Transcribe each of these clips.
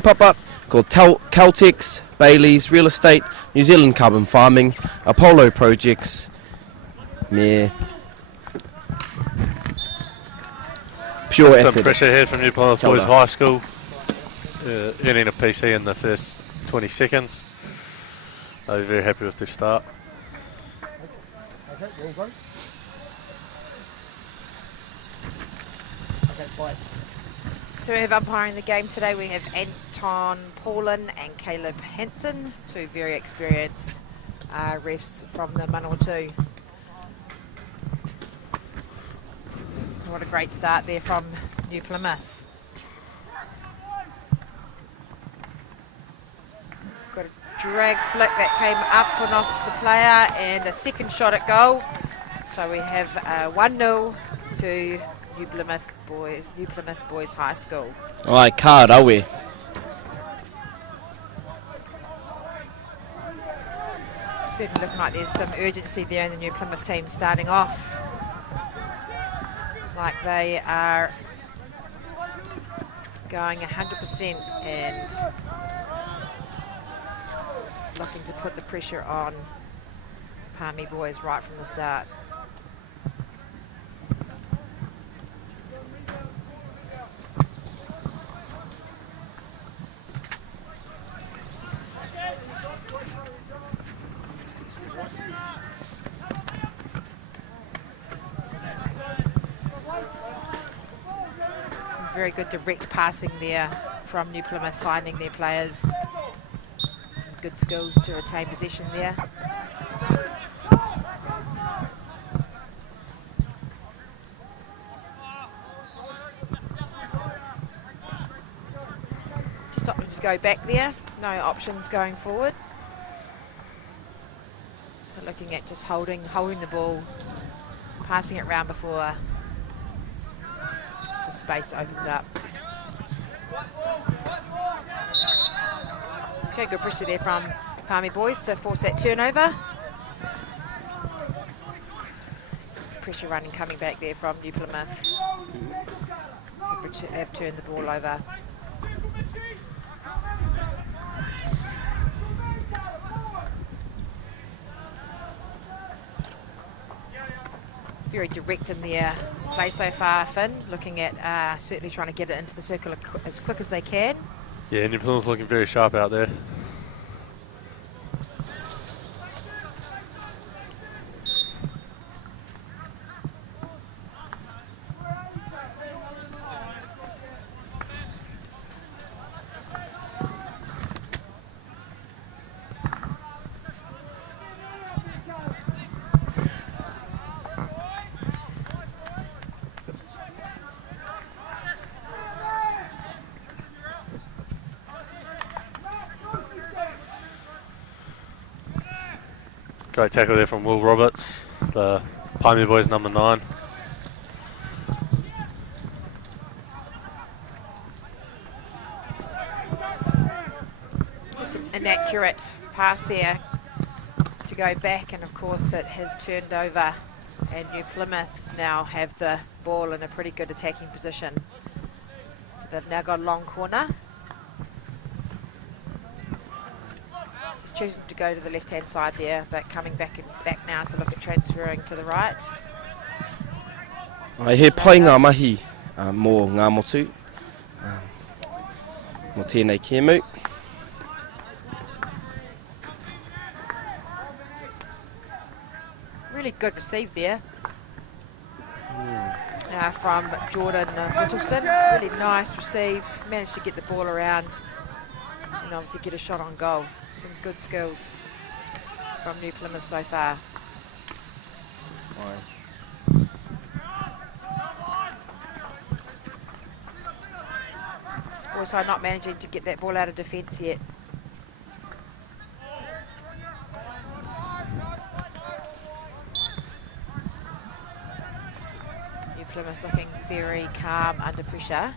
kaupapa called Caltex, Bailey's, Real Estate, New Zealand Carbon Farming, Apollo Projects, me pure Instant effort. pressure here from New Plymouth Kia Boys ora. High School, earning a PC in the first 20 seconds. They're very happy with their start. So we have umpiring the game today. We have Anton Paulin and Caleb Hansen, two very experienced refs from the Manawatu. So what a great start there from New Plymouth. Got a drag flick that came up and off the player and a second shot at goal. So we have 1-0 to New Plymouth Boys High School. Ai, ka rawe. Certainly looking like there's some urgency there in the New Plymouth team starting off. Like they are going 100% and looking to put the pressure on Palmy Boys right from the start. Very good direct passing there from New Plymouth, finding their players. Some good skills to retain possession there. Just opting to go back there. No options going forward. So looking at just holding the ball, passing it round before the space opens up. Okay, good pressure there from Palmy Boys to force that turnover. Pressure running coming back there from New Plymouth. Have turned the ball over. Very direct in their play so far, Finn. Looking at certainly trying to get it into the circle as quick as they can. Yeah, New Plymouth looking very sharp out there. Great tackle there from Will Roberts, the Palmy Boys number 9. Just an inaccurate pass there to go back, and of course it has turned over, and New Plymouth now have the ball in a pretty good attacking position. So they've now got a long corner. Choosing to go to the left-hand side there, but coming back now to look at transferring to the right. Ai he pai ngā mahi mō ngā motu. Mō tēnei kēmu. Really good receive there. From Jordan Whittleston. Really nice receive. Managed to get the ball around and obviously get a shot on goal. Some good skills from New Plymouth so far. Just Boys High not managing to get that ball out of defence yet. New Plymouth looking very calm under pressure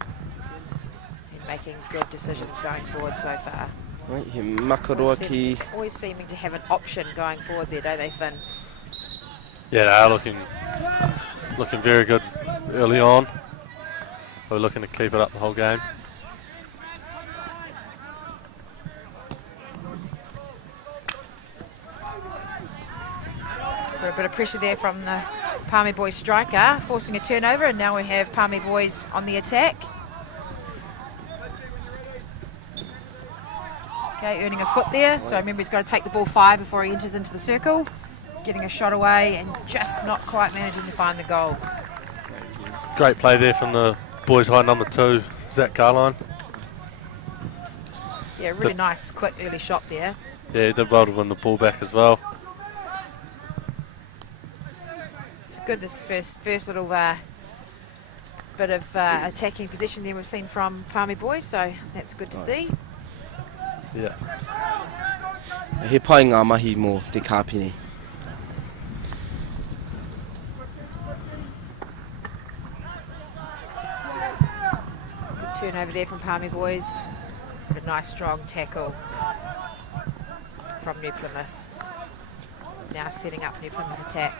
and making good decisions going forward so far. Ai he makaroa ki. Always seeming to have an option going forward there, don't they, Finn? Yeah, they are looking very good early on. We're looking to keep it up the whole game. Got a bit of pressure there from the Palmy Boys striker, forcing a turnover, and now we have Palmy Boys on the attack. Okay, earning a foot there, so remember he's got to take the ball 5 before he enters into the circle. Getting a shot away and just not quite managing to find the goal. Great play there from the boys high number 2, Zach Carline. Yeah, really nice, quick early shot there. Yeah, he did well to win the ball back as well. It's good, this first little bit of attacking position there we've seen from Palmy Boys, so that's good to see. Yeah. He pai ngā mahi mō te kāpine. Good turnover there from Palmy Boys. But a nice strong tackle from New Plymouth. Now setting up New Plymouth attack.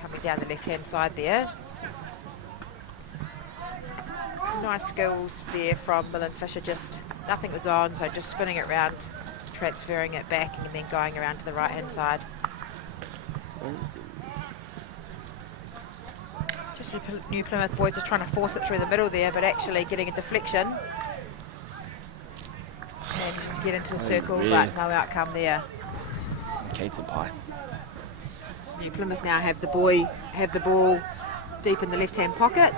Coming down the left-hand side there. Nice skills there from Millen Fisher, just nothing was on, so just spinning it round, transferring it back and then going around to the right-hand side. Just New Plymouth Boys just trying to force it through the middle there, but actually getting a deflection and get into the circle, but no outcome there. Kate's a pie. So New Plymouth now have the ball deep in the left-hand pocket.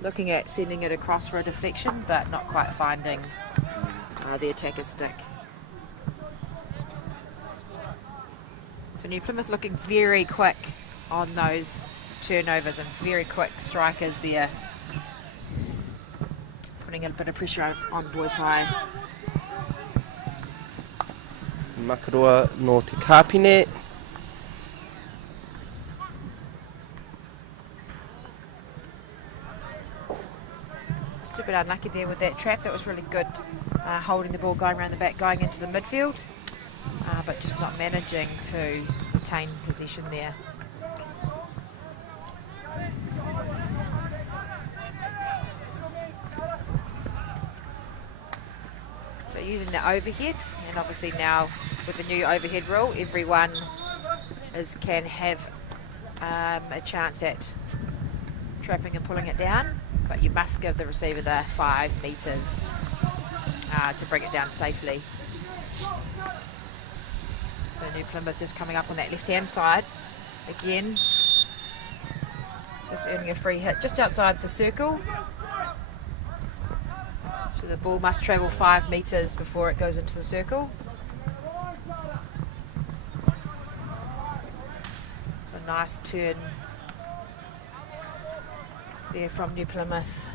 Looking at sending it across for a deflection, but not quite finding the attacker's stick. So New Plymouth looking very quick on those turnovers and very quick strikers there. Putting a bit of pressure on Boys High. Makarua no te kāpine. A bit unlucky there with that trap. That was really good, holding the ball, going around the back, going into the midfield, but just not managing to retain possession there. So using the overhead, and obviously now with the new overhead rule, everyone can have a chance at trapping and pulling it down. But you must give the receiver the 5 metres to bring it down safely. So New Plymouth just coming up on that left-hand side. Again, it's just earning a free hit just outside the circle. So the ball must travel 5 metres before it goes into the circle. So nice turn there from New Plymouth.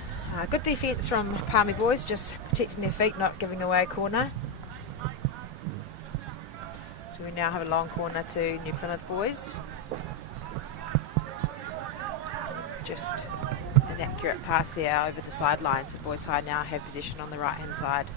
Good defence from Palmy Boys, just protecting their feet, not giving away a corner. So we now have a long corner to New Plymouth Boys. Just an accurate pass there over the sidelines. So Boys High now have possession on the right hand side.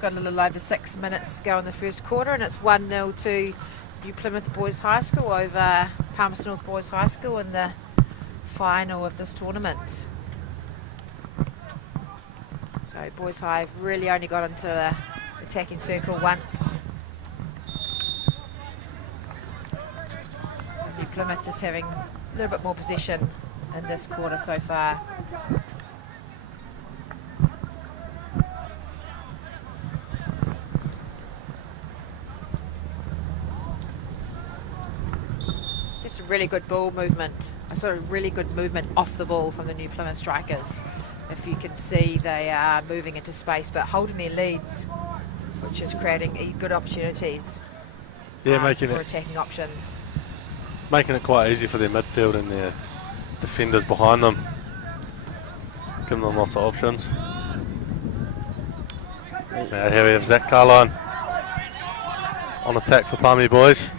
Got a little over 6 minutes to go in the first quarter, and it's 1-0 to New Plymouth Boys High School over Palmerston North Boys High School in the final of this tournament. So Boys High have really only got into the attacking circle once. So New Plymouth just having a little bit more possession in this quarter so far. Some really good ball movement, a sort of really good movement off the ball from the New Plymouth strikers. If you can see, they are moving into space but holding their leads, which is creating good opportunities for attacking options. Making it quite easy for their midfield and their defenders behind them. Giving them lots of options. Now here we have Zach Carline on attack for Palmy Boys.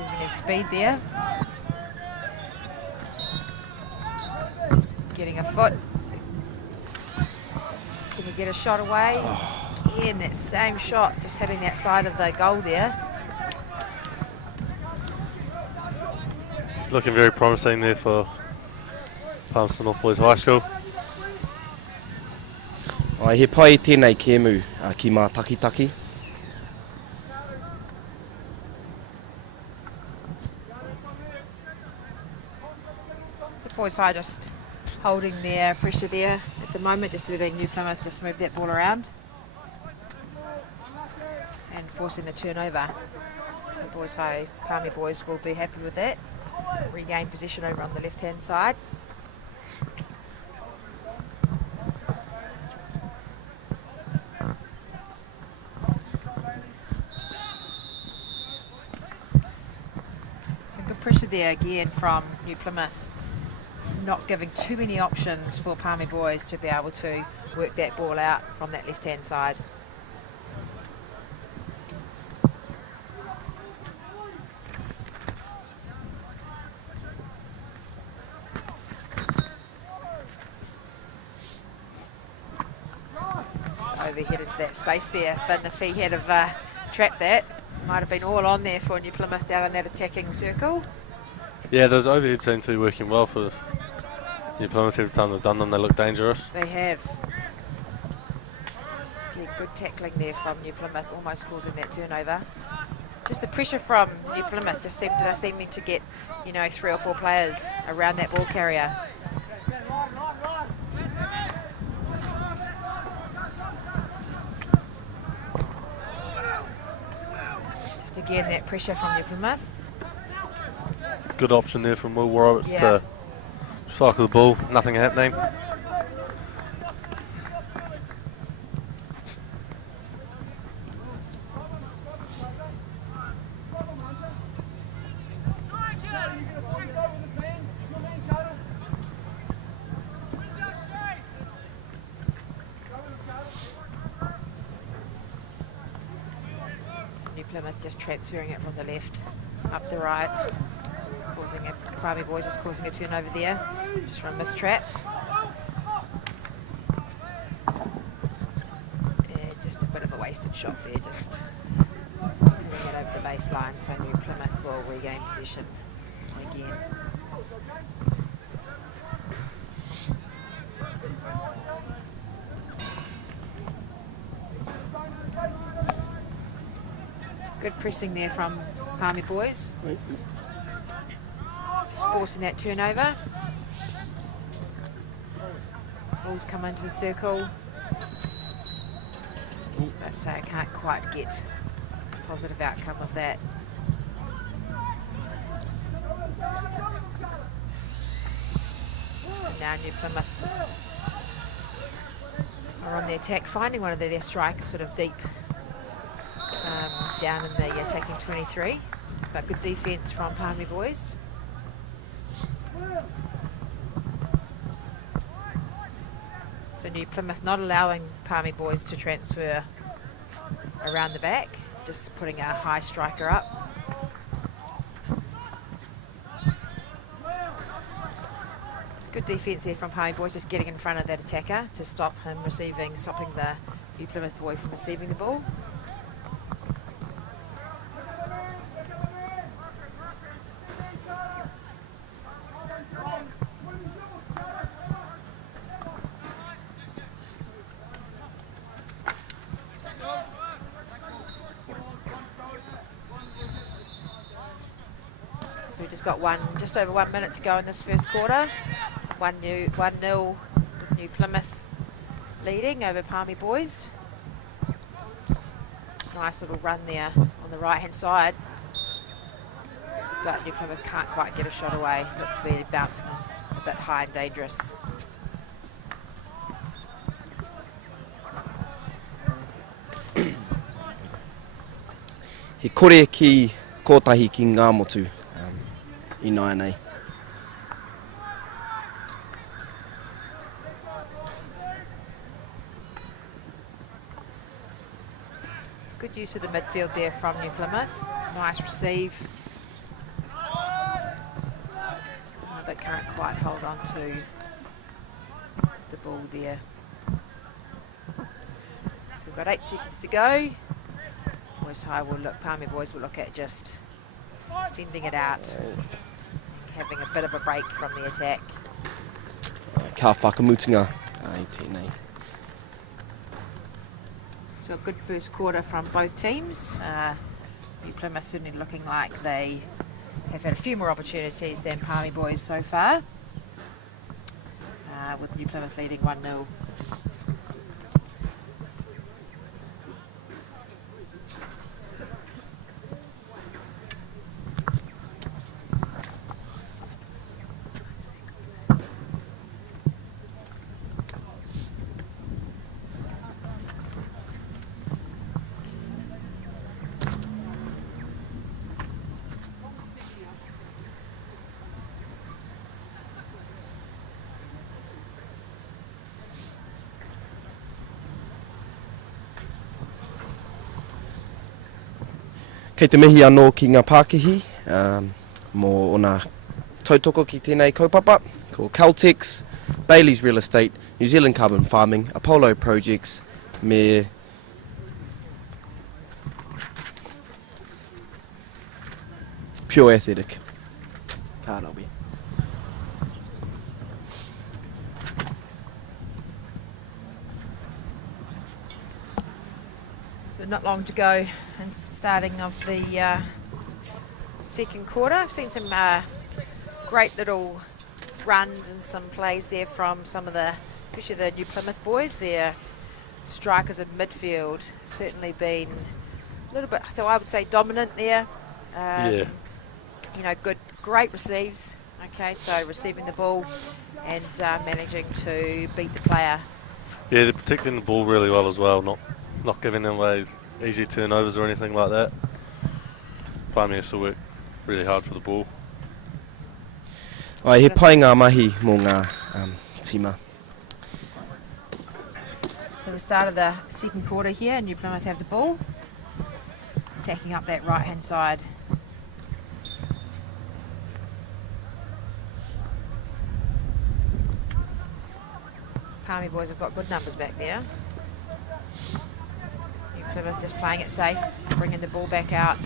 Using his speed there. Just getting a foot. Can he get a shot away? Again, that same shot, just hitting that side of the goal there. It's looking very promising there for Palmerston North Boys High School. Ai he pai tēnei kēmu ki mā takitaki. So Boys High just holding their pressure there at the moment, just letting New Plymouth just move that ball around and forcing the turnover. So Boys High, Palmy Boys will be happy with that. Regain position over on the left hand side. Some good pressure there again from New Plymouth, not giving too many options for Palmy Boys to be able to work that ball out from that left hand side. Overhead into that space there. Finn, if he had have trapped that, might have been all on there for New Plymouth down in that attacking circle. Yeah, those overheads seem to be working well for New Plymouth. Every time they've done them, they look dangerous. They have. Yeah, good tackling there from New Plymouth, almost causing that turnover. Just the pressure from New Plymouth just seeming to get, you know, 3 or 4 players around that ball carrier. Again, that pressure from New Plymouth. Good option there from Will Roberts Yeah. to cycle the ball, nothing happening. Plymouth just transferring it from the left up the right, causing a Palmy Boys is causing a turnover there, just from a mistrap. Yeah, just a bit of a wasted shot there, just hitting it over the baseline, so New Plymouth will regain possession again. Good pressing there from Palmy Boys. Just forcing that turnover. Ball's come into the circle. But so I can't quite get a positive outcome of that. So now New Plymouth are on the attack, finding one of their strikers sort of deep down in the attacking 23, but good defence from Palmy Boys. So New Plymouth not allowing Palmy Boys to transfer around the back, just putting a high striker up. It's good defence there from Palmy Boys, just getting in front of that attacker to stop him stopping the New Plymouth boy from receiving the ball. Got just over 1 minute to go in this first quarter. 1-0 with New Plymouth leading over Palmy Boys. Nice little run there on the right hand side, but New Plymouth can't quite get a shot away. Look to be bouncing a bit high and dangerous. He kore ki kotahi ki ngā motu. Ina nei. It's good use of the midfield there from New Plymouth. Nice receive. But can't quite hold on to the ball there. So we've got 8 seconds to go. Palmy Boys will look at just sending it out. having a bit of a break from the attack. Ka whakamutunga. Ai tēnei. So a good first quarter from both teams. New Plymouth certainly looking like they have had a few more opportunities than Palmy Boys so far, with New Plymouth leading 1-0. Kei te mihi anō ki ngā Pākihi, mō ona tautoko ki tēnei kaupapa, ko Caltex, Bailey's Real Estate, New Zealand Carbon Farming, Apollo Projects, me Pure Athletic. Ka rawi. So not long to go and starting of the second quarter. I've seen some great little runs and some plays there from some of the, especially the New Plymouth boys. Their strikers in midfield certainly been a little bit, so I would say, dominant there. Yeah. You know, great receives. Okay, so receiving the ball and managing to beat the player. Yeah, they're protecting the ball really well as well, not giving away easy turnovers or anything like that. Palmy has to work really hard for the ball. Ai, he pai ngā mahi mō ngā tima. So the start of the second quarter here, New Plymouth have the ball, attacking up that right-hand side. Palmy boys have got good numbers back there. New Plymouth just playing it safe, bringing the ball back out,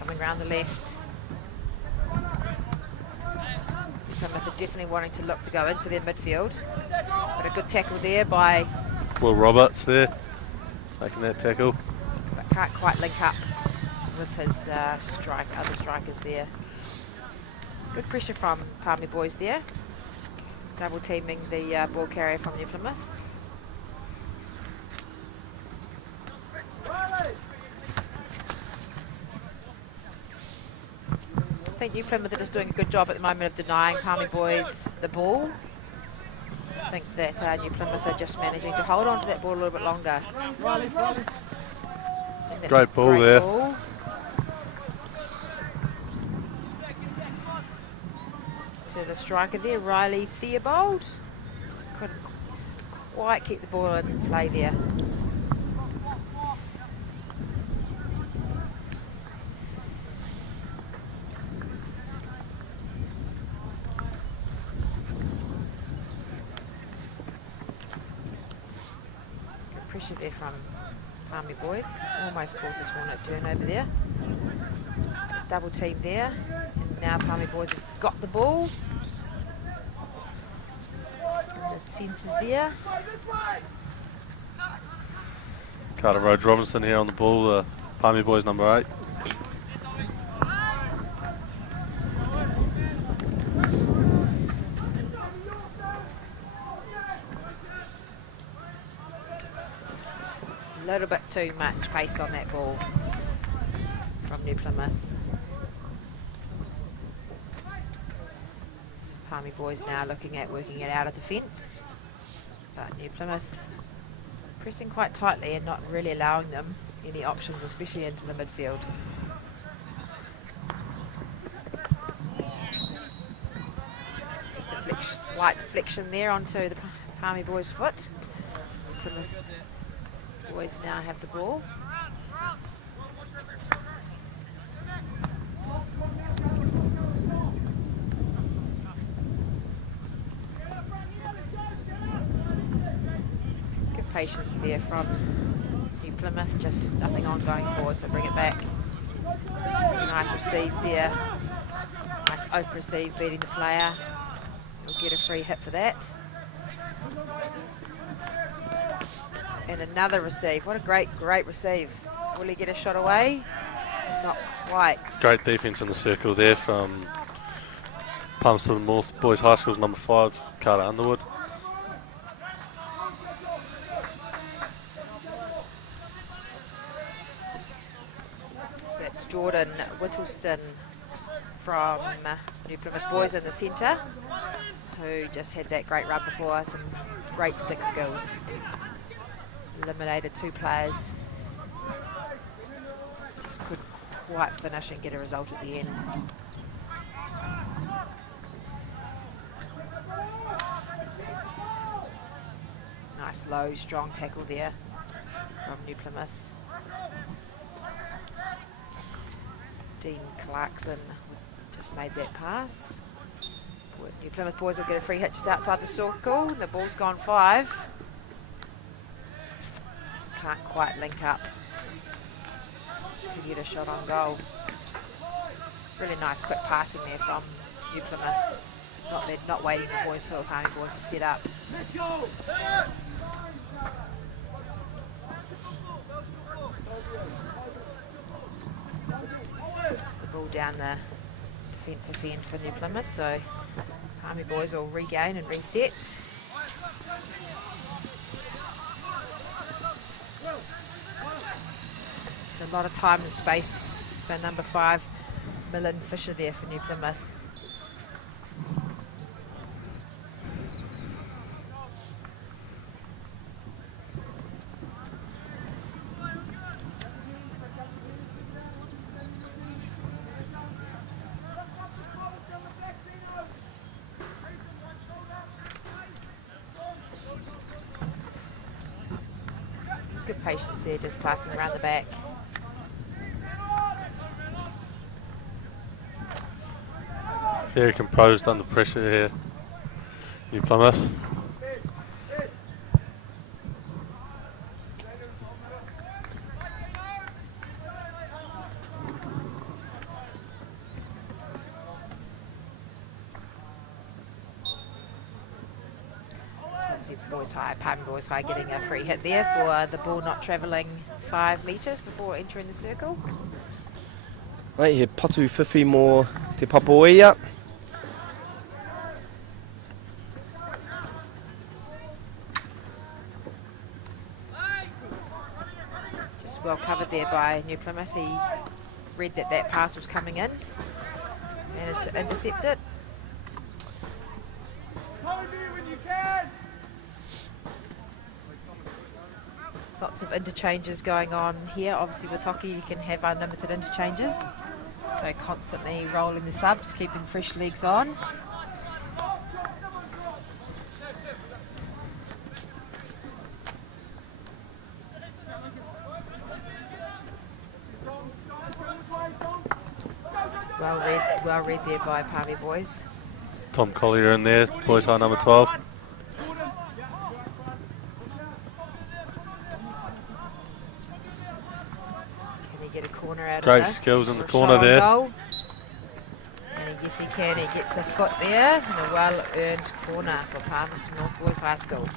coming around the left. New Plymouth are definitely wanting to look to go into their midfield. But a good tackle there by Will Roberts there, making that tackle. but can't quite link up with his other strikers there. Good pressure from Palmy boys there, double teaming the ball carrier from New Plymouth. I think New Plymouth are just doing a good job at the moment of denying Palmy boys the ball. I think that New Plymouth are just managing to hold on to that ball a little bit longer. Great ball there. Ball. To the striker there, Riley Theobald. Just couldn't quite keep the ball in play there. Good pressure there from Palmy boys. Almost caused a turnover there. Double team there. And now Palmy boys have got the ball. In the centre there. Carter Rhodes Robinson here on the ball, Palmy boys number 8. Just a little bit too much pace on that ball from New Plymouth. So Palmy boys now looking at working it out of defence, but New Plymouth pressing quite tightly and not really allowing them any options, especially into the midfield. Just a slight deflection there onto the Palmy boys' foot. Plymouth boys now have the ball. Good patience there from New Plymouth, just nothing on going forward, so bring it back. Nice receive there. Nice Nice open receive, beating the player. He'll get a free hit for that. And another receive. What a great receive. Will he get a shot away? Not quite. Great defence in the circle there from Palmerston North Boys High School's number 5, Carter Underwood. So that's Jordan Whittleston from New Plymouth Boys in the centre, who just had that great run before. Some great stick skills. Eliminated 2 players. Just couldn't quite finish and get a result at the end. Nice low, strong tackle there from New Plymouth. Dean Clarkson just made that pass. New Plymouth Boys will get a free hit just outside the circle. The ball's gone 5. Can't quite link up to get a shot on goal. Really nice quick passing there from New Plymouth. Not waiting for Boys Hill, Palmy Boys to set up. So the ball down the defensive end for New Plymouth, so Palmy Boys will regain and reset. So a lot of time and space for number 5, Millen Fisher there for New Plymouth. There's good patience there, just passing around the back. Very composed under pressure here, New Plymouth. So Boys High, Palmy Boys High getting a free hit there for the ball not travelling 5 metres before entering the circle. Right, he patu whiwhi mō te papoia. Just well covered there by New Plymouth. He read that pass was coming in. Managed to intercept it. Lots of interchanges going on here. Obviously with hockey you can have unlimited interchanges. So constantly rolling the subs, keeping fresh legs on. Well read there by Palmy Boys. It's Tom Collier in there, Boys High number 12. Get a corner out Great of this. skills in the For a corner shot on there. goal. And yes he can, he gets a foot there and a well-earned corner for Palmerston North Boys High School.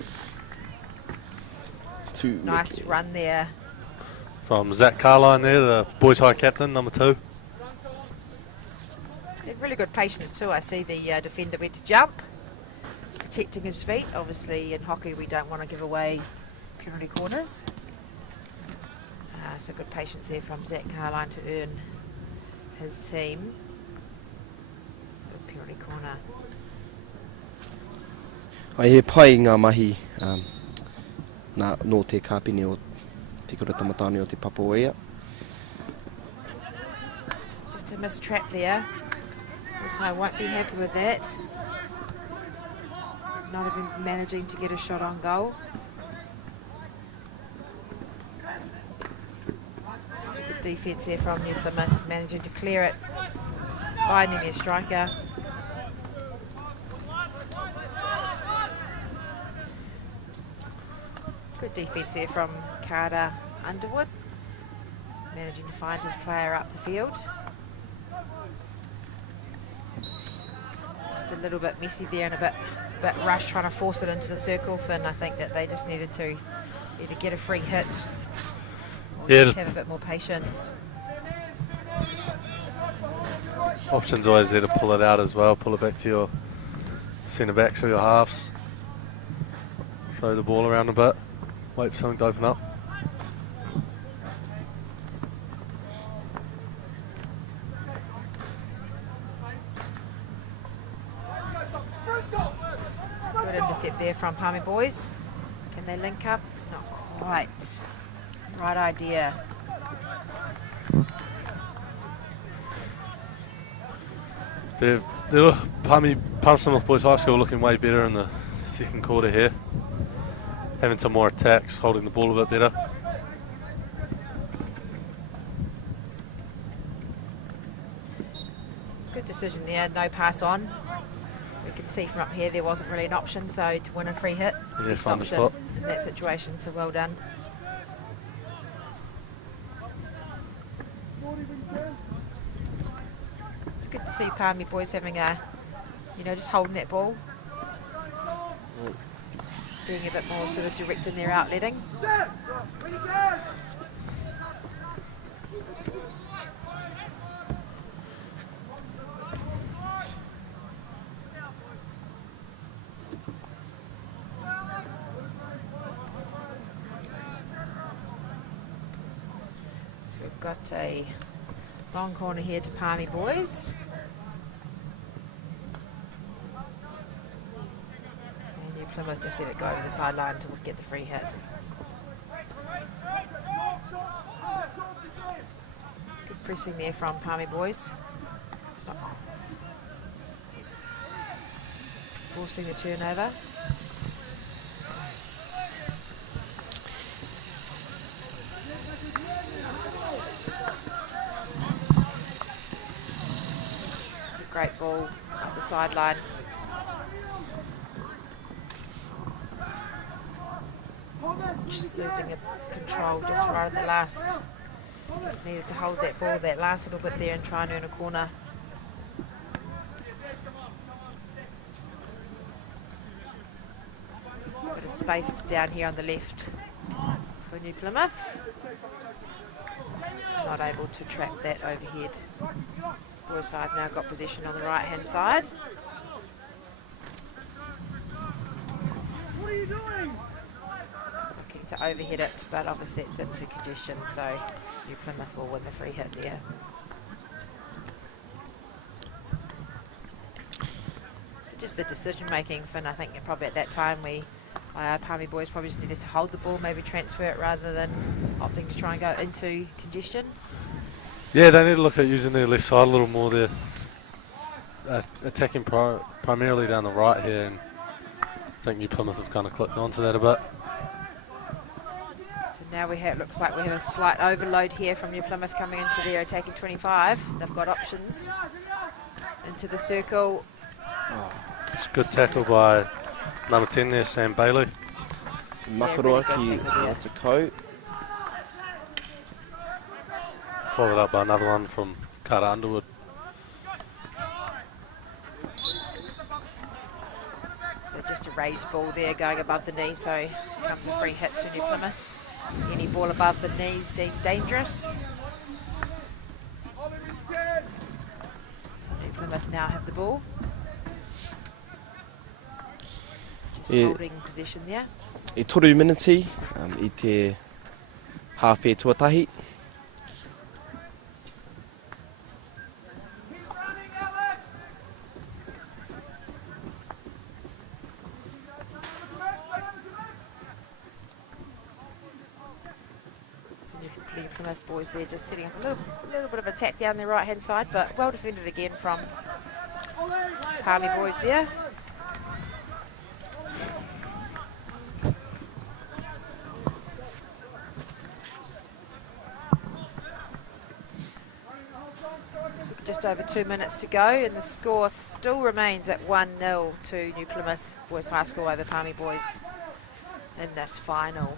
Nice run there. From Zach Carline there, the Boys High captain, number 2. They had really good patience too. I see the defender went to jump, protecting his feet. Obviously in hockey we don't want to give away penalty corners. So good patience there from Zach Carline to earn his team. Good penalty corner. Ai he pai ngā mahi no te kāpini o te kura tamatani o te papoia. Just a missed trap there. So I won't be happy with that. Not even managing to get a shot on goal. Good defence there from New Plymouth, managing to clear it, finding their striker. Good defence there from Carter Underwood, managing to find his player up the field. Just a little bit messy there and a bit rushed trying to force it into the circle, Finn. I think that they just needed to either get a free hit or just have a bit more patience. Option's always there to pull it out as well, pull it back to your centre backs or your halves. Throw the ball around a bit, wait for something to open up. Good intercept there from Palmy boys. Can they link up? Not quite. Right idea. Palmerston North Boys High School looking way better in the second quarter here. Having some more attacks, holding the ball a bit better. Good decision there, no pass on. We can see from up here there wasn't really an option, so to win a free hit, best find the option spot in that situation, so well done. It's good to see Palmy boys having a, just holding that ball. Being a bit more sort of direct in their outletting. So we've got a long corner here to Palmy boys. Plymouth just let it go over the sideline to get the free hit. Good pressing there from Palmy boys. It's not forcing the turnover. It's a great ball up the sideline. Just losing control just right at the last. Just needed to hold that ball that last little bit there and try and earn a corner. Bit of space down here on the left for New Plymouth. Not able to trap that overhead. So Boys High have now got possession on the right hand side. What are you doing? To overhead it, but obviously it's into congestion, so New Plymouth will win the free hit there. So just the decision making, Finn, I think probably at that time Palmy boys probably just needed to hold the ball, maybe transfer it rather than opting to try and go into congestion. Yeah, they need to look at using their left side a little more. They're attacking primarily down the right here, and I think New Plymouth have kind of clicked onto that a bit. Now looks like we have a slight overload here from New Plymouth coming into their attacking 25. They've got options into the circle. Oh, it's a good tackle by number 10 there, Sam Bailey. Makaroaki to coat. Followed up by another one from Carter Underwood. So just a raised ball there going above the knee, so comes a free hit to New Plymouth. Any ball above the knees deemed dangerous. So New Plymouth now have the ball. Just holding possession there. E toru miniti I te hawhi tuatahi. Plymouth boys there just setting up a little bit of attack down their right hand side, but well defended again from Palmy boys there. So just over 2 minutes to go, and the score still remains at 1-0 to New Plymouth Boys High School over Palmy boys in this final.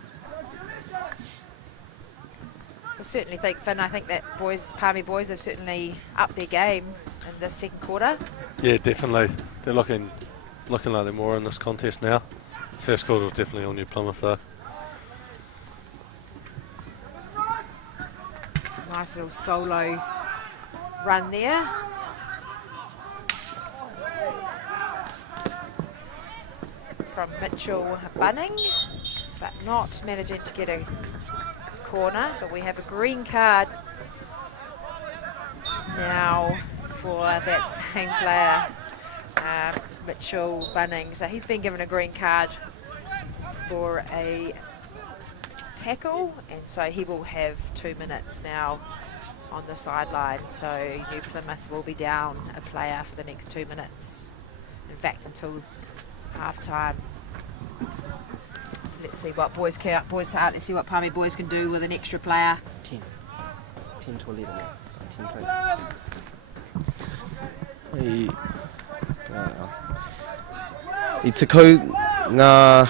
I certainly think, Finn, I think that Palmy boys have certainly upped their game in this second quarter. Yeah, definitely. They're looking like they're more in this contest now. First quarter was definitely on New Plymouth though. Nice little solo run there. From Mitchell Bunning, but not managing to get a corner. But we have a green card now for that same player, Mitchell Bunning. So he's been given a green card for a tackle, and so he will have 2 minutes now on the sideline. So New Plymouth will be down a player for the next 2 minutes. In fact, until half time. So let's see what boys can, let's see what Palmy boys can do with an extra player. 10 to 11. 10 to 11. I te kau ngā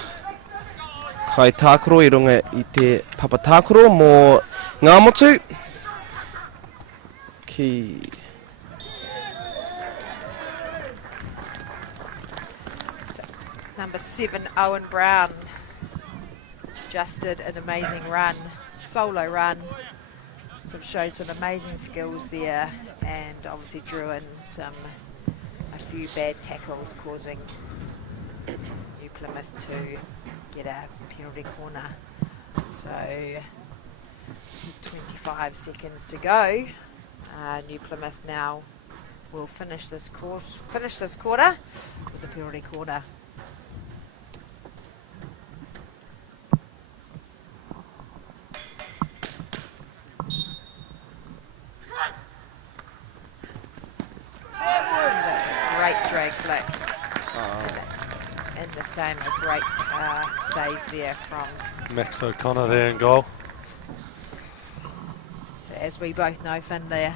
kai tākoro I runga I te papa tākoro mō ngā motu ki Number 7, Owen Brown, just did an amazing run, solo run. Showed some amazing skills there, and obviously drew in a few bad tackles, causing New Plymouth to get a penalty corner. So 25 seconds to go. New Plymouth now will finish this quarter with a penalty corner. That's a great drag flick. And the same, a great save there from Max O'Connor there in goal. So as we both know, Finn, the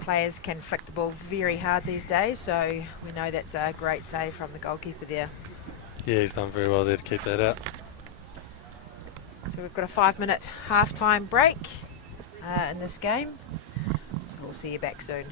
players can flick the ball very hard these days, so we know that's a great save from the goalkeeper there. Yeah, he's done very well there to keep that out. So we've got a 5-minute half-time break in this game, so we'll see you back soon.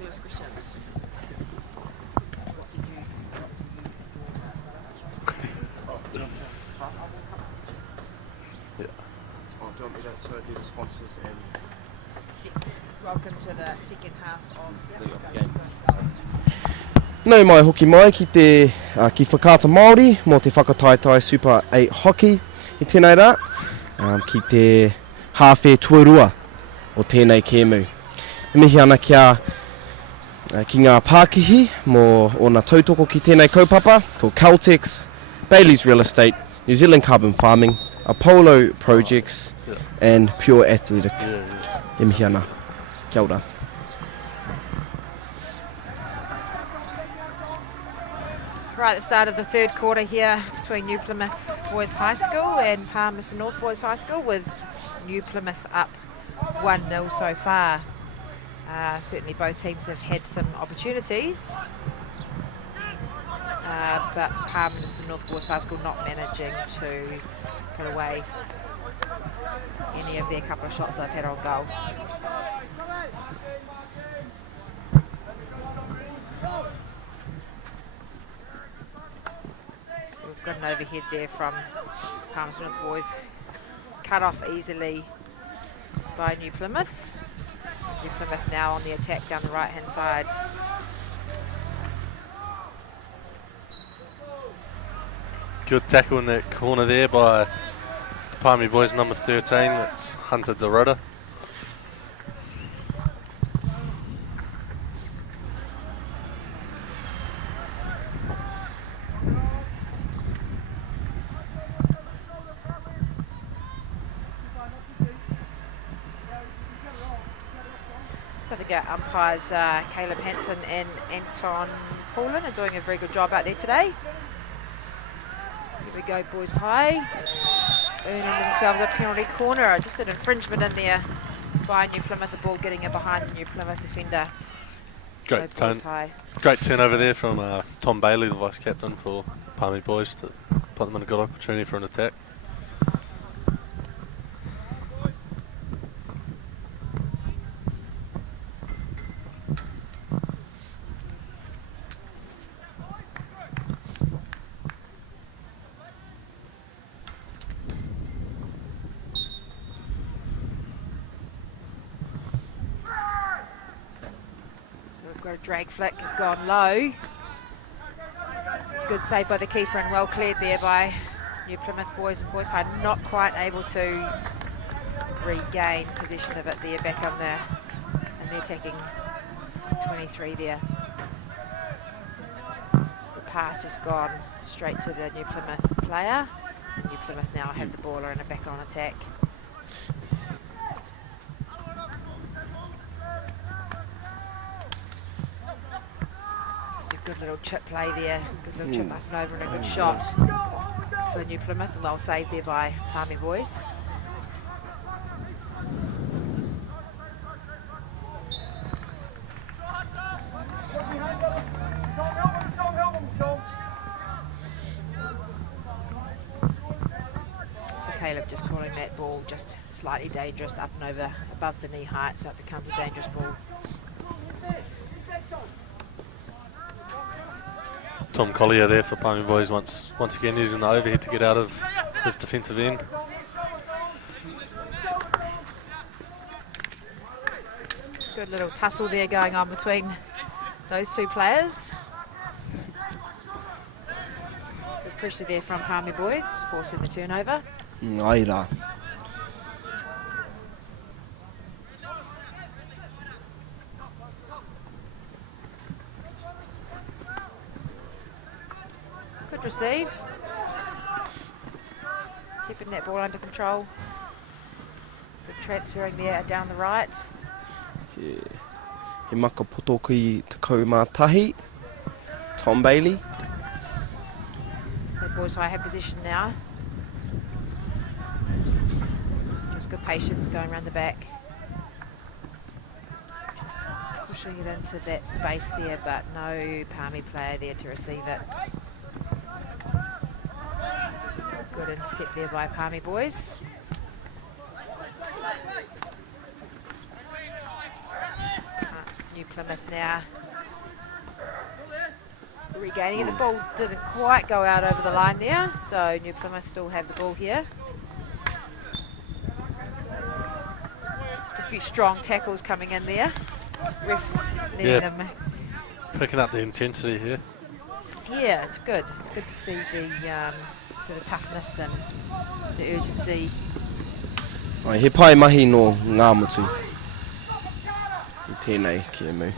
ridiculous questions. Yeah. Oh, do you want me to do the sponsors and Welcome to the second half of the game? Nau mai hoki mai ki te ki whakaata Māori mō te whakataetai Super 8 hockey I tēnei rā ki te hāwhe tuarua o tēnei kēmu. Mihi ana kia ki ngā Pākihi mō ona tautoko ki tēnei kaupapa ko Caltex, Bailey's Real Estate, New Zealand Carbon Farming, Apollo Projects and Pure Athletic. E mihi ana. Kia ora. Right at the start of the third quarter here between New Plymouth Boys High School and Palmerston North Boys High School, with New Plymouth up 1-0 so far. Certainly both teams have had some opportunities, but Palmerston North Boys High School not managing to put away any of their couple of shots they've had on goal. So we've got an overhead there from Palmerston North Boys, cut off easily by New Plymouth. New Plymouth now on the attack down the right hand side. Good tackle in that corner there by Palmy Boys number 13, that's Hunter Dorota. So I think our umpires, Caleb Hansen and Anton Paulin, are doing a very good job out there today. Here we go, Boys High, earning themselves a penalty corner. Just an infringement in there by New Plymouth, the ball getting it behind the New Plymouth defender. Great So Boys High. Great turnover there from Tom Bailey, the vice captain for Palmy Boys, to put them in a good opportunity for an attack. Got a drag flick, has gone low. Good save by the keeper and well cleared there by New Plymouth Boys, and Boys High not quite able to regain possession of it there, back on the attacking 23 there. So the pass just gone straight to the New Plymouth player. New Plymouth now have the ball and are back on attack. Good little chip play there, good little chip up and over and a good shot for New Plymouth, and well saved there by Palmy Boys. So Caleb just calling that ball just slightly dangerous, up and over above the knee height, so it becomes a dangerous ball. Tom Collier there for Palmy Boys once again using the overhead to get out of his defensive end. Good little tussle there going on between those two players. Good pressure there from Palmy Boys, forcing the turnover. Ai rā. Good receive. Keeping that ball under control. Good transferring there down the right. He maka poto ki te kaumātahi. Tom Bailey. The Boys High have position now. Just good patience going around the back. Just pushing it into that space there, but no Palmy player there to receive it. Good intercept there by Palmy Boys. New Plymouth now regaining it. The ball didn't quite go out over the line there, so New Plymouth still have the ball here. Just a few strong tackles coming in there. Ref needing them. Picking up the intensity here. Yeah, it's good. It's good to see the sort of toughness and the urgency. He pai mahi no ngā motu. I tēnei kia mu.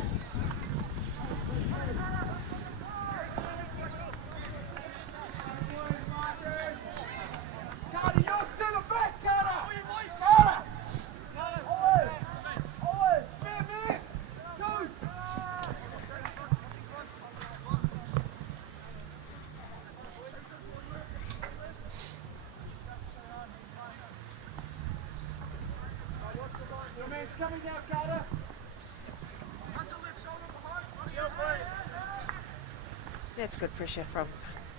That's good pressure from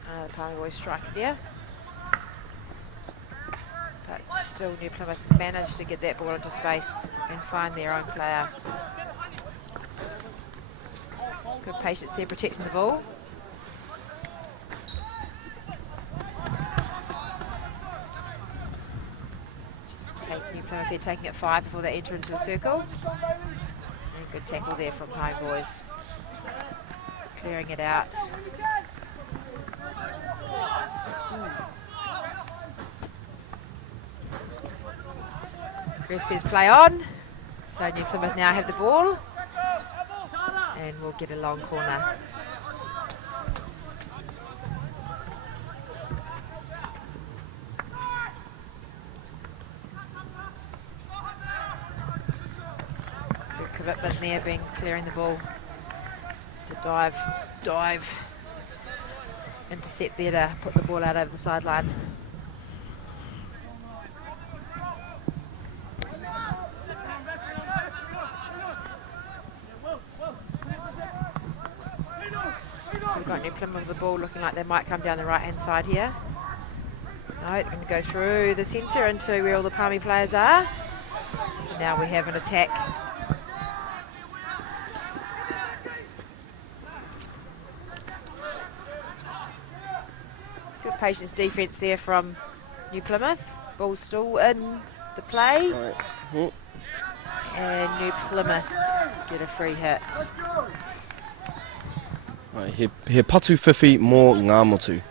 the Palmy boys striker there. But still New Plymouth managed to get that ball into space and find their own player. Good patience there protecting the ball. Just take New Plymouth, they're taking it 5 before they enter into the circle. And good tackle there from Palmy boys. Clearing it out. Ref says play on. So New Plymouth now have the ball. And we'll get a long corner. Good commitment there, being clearing the ball. Just a dive, intercept there to put the ball out over the sideline. So we've got New Plymouth with the ball, looking like they might come down the right hand side here. No, they're going to go through the centre into where all the Palmy players are. So now we have an attack. Good patience defence there from New Plymouth. Ball still in the play. Right. And New Plymouth get a free hit. He patu whiwhi mō ngā motu.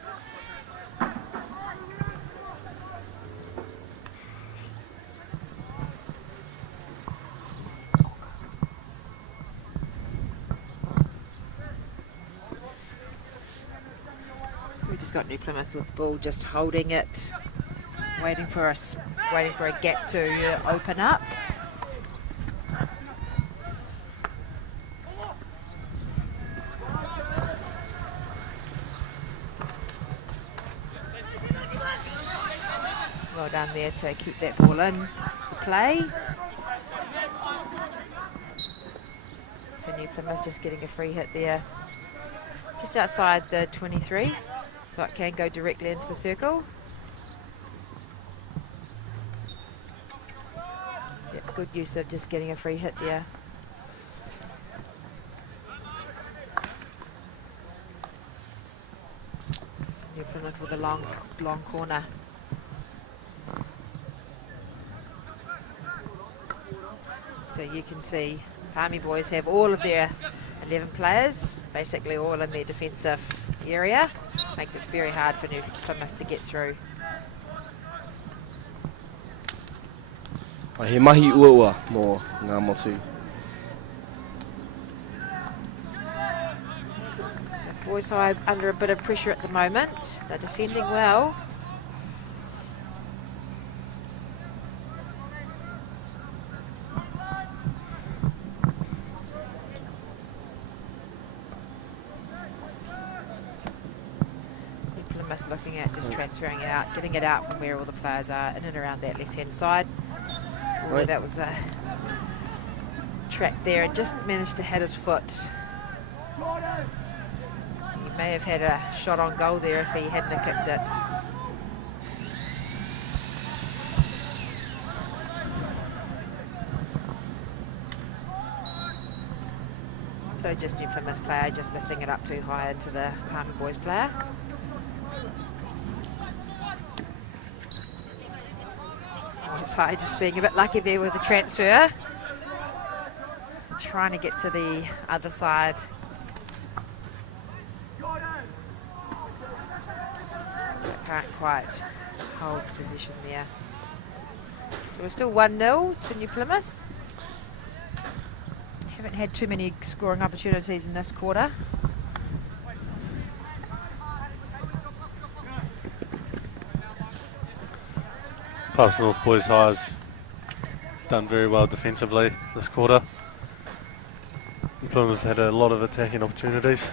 We just got New Plymouth with the ball, just holding it, waiting for a gap to open up. Well done there to keep that ball in the play. So New Plymouth just getting a free hit there, just outside the 23, so it can go directly into the circle. Yep, good use of just getting a free hit there. So New Plymouth with a long corner. So you can see Palmy boys have all of their 11 players, basically all in their defensive area. Makes it very hard for New Plymouth to get through. He mahi ua mō ngā motu. So boys are under a bit of pressure at the moment. They're defending well. Looking at just transferring it out, getting it out from where all the players are, in and around that left-hand side. Oh, Right. that was a trap there, and just managed to hit his foot. He may have had a shot on goal there if he hadn't have kicked it. So just New Plymouth player just lifting it up too high into the Palmer Boys player. Boys High just being a bit lucky there with the transfer. Trying to get to the other side. Can't quite hold position there. So we're still 1-0 to New Plymouth. Haven't had too many scoring opportunities in this quarter. Palmerston North Boys High has done very well defensively this quarter. Plymouth had a lot of attacking opportunities.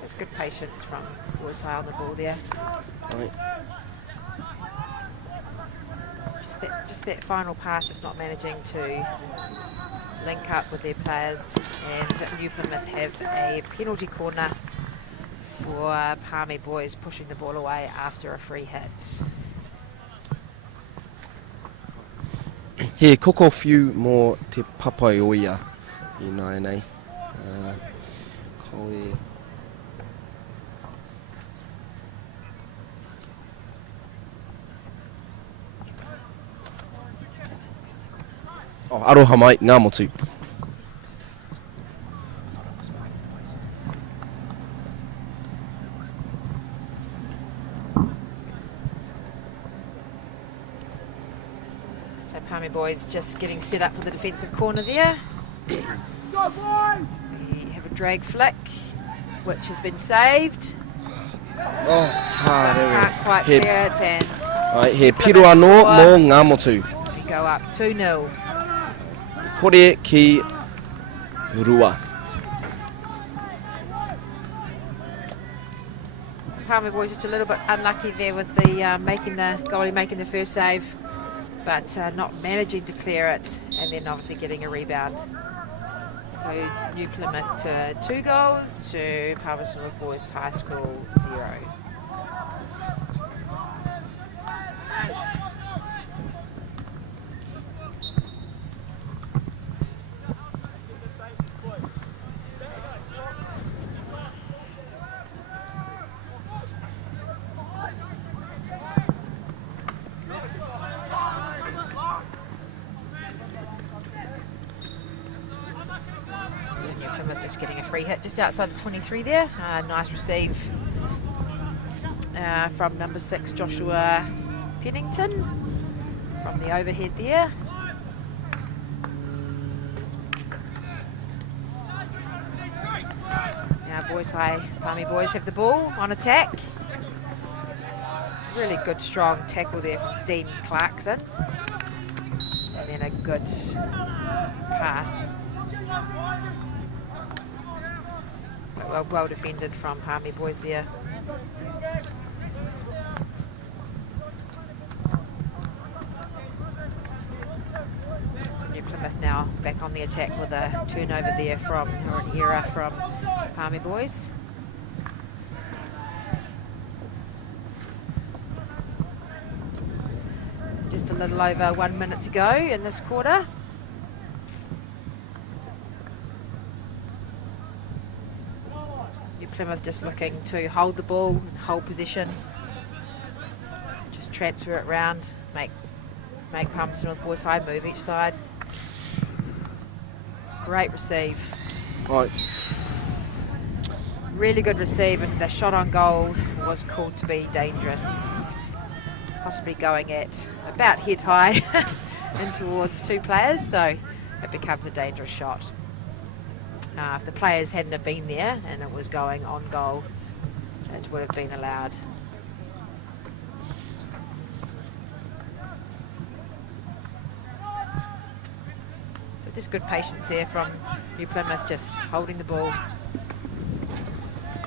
There's good patience from Boys High on the ball there. Right. Just that final pass, just not managing to link up with their players. And New Plymouth have a penalty corner for Palmy Boys pushing the ball away after a free hit. He koko whiu mō te papai o ia I nai nei. Koe. Oh, aroha mai, ngā motu. So Palmy Boys just getting set up for the defensive corner there. We have a drag flick, which has been saved. Oh, Can't quite clear it, and Right, he piro anō mō ngā motu. we go up 2-0. Kore ki rua. So Palmy Boys just a little bit unlucky there with the making the first save, but not managing to clear it, and then obviously getting a rebound. So New Plymouth to 2 goals to Palmerston North Boys High School 0. Just getting a free hit just outside the 23 there. Nice receive from number 6 Joshua Pennington from the overhead there. Now Boys High, Palmy Boys have the ball on attack. Really good strong tackle there from Dean Clarkson. And then a good pass. Well defended from Palmy Boys there. So New Plymouth now back on the attack with a turnover there or an error from Palmy Boys. Just a little over 1 minute to go in this quarter. Plymouth just looking to hold the ball, hold possession, just transfer it round, make Palmerston North Boys High move each side. Great receive. Right. Really good receive, and the shot on goal was called to be dangerous. Possibly going at about head high in towards 2 players, so it becomes a dangerous shot. If the players hadn't have been there and it was going on goal, it would have been allowed. So just good patience there from New Plymouth, just holding the ball,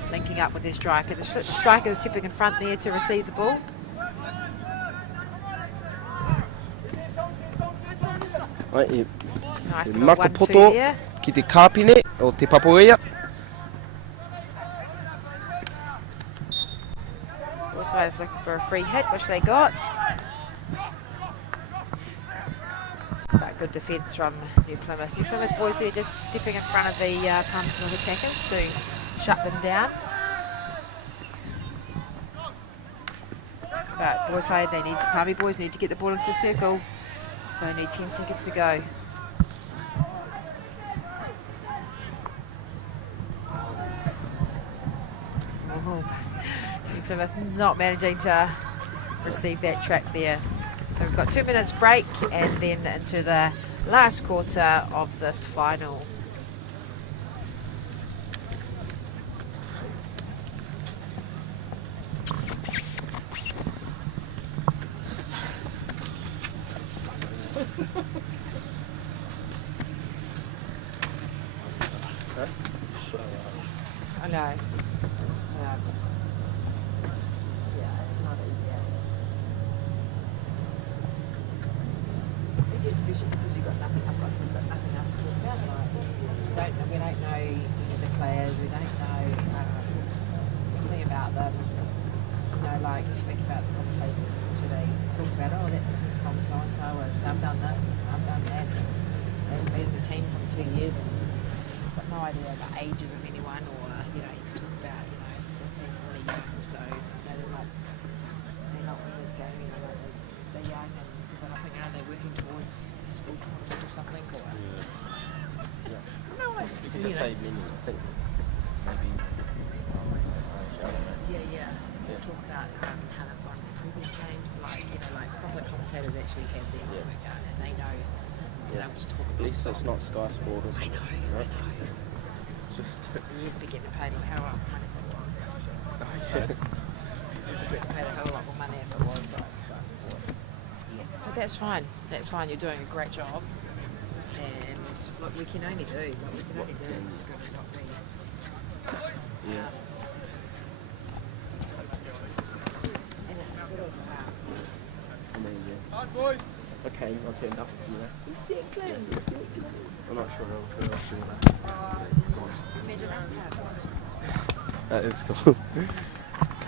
linking up with their striker. The striker was stepping in front there to receive the ball. Right, yeah. Nice Te little 1-2 makapoto there. ki te kāpine o te papoea. Boys High is looking for a free hit, which they got. But good defence from New Plymouth. New Plymouth boys here just stepping in front of the Palmerston attackers to shut them down. But Boys High, Palmy boys need to get the ball into the circle. So only 10 seconds to go. Oh, New Plymouth not managing to receive that track there. So we've got 2 minutes break and then into the last quarter of this final. I know. It's, yeah, it's not easy. Especially because we've got nothing else to talk about. Like, we don't know any of the players. We don't know anything about them. You know, like if you think about the commentators, so they talk about, oh, that person's from so and so, and I've done this, and I've done that. And they've been in the team for 2 years, and got no idea about ages of anyone, or you know, you can talk about, you know, this team's really young, so you know, they're not in this game, you know, like they're young and developing, and they're working towards a school tournament or something, or no, like, You can just say menu, I think. Maybe. yeah. Talk about how they've gone in previous games, like, you know, like proper commentators actually have their homework out and they know. They'll just talk about At least it's not Sky Sport or something. I know. It's just. You'd be getting paid a hell of a lot of money if it was. You'd be getting paid a hell of a lot more money if it was Sky Sport. But that's fine. That's fine. You're doing a great job. And what we can only do, is go with what we. Yeah. And it's sort of, I mean, yeah. Okay, I turned up, you know. exactly. I'm not sure who else you want. Imagine That is cool.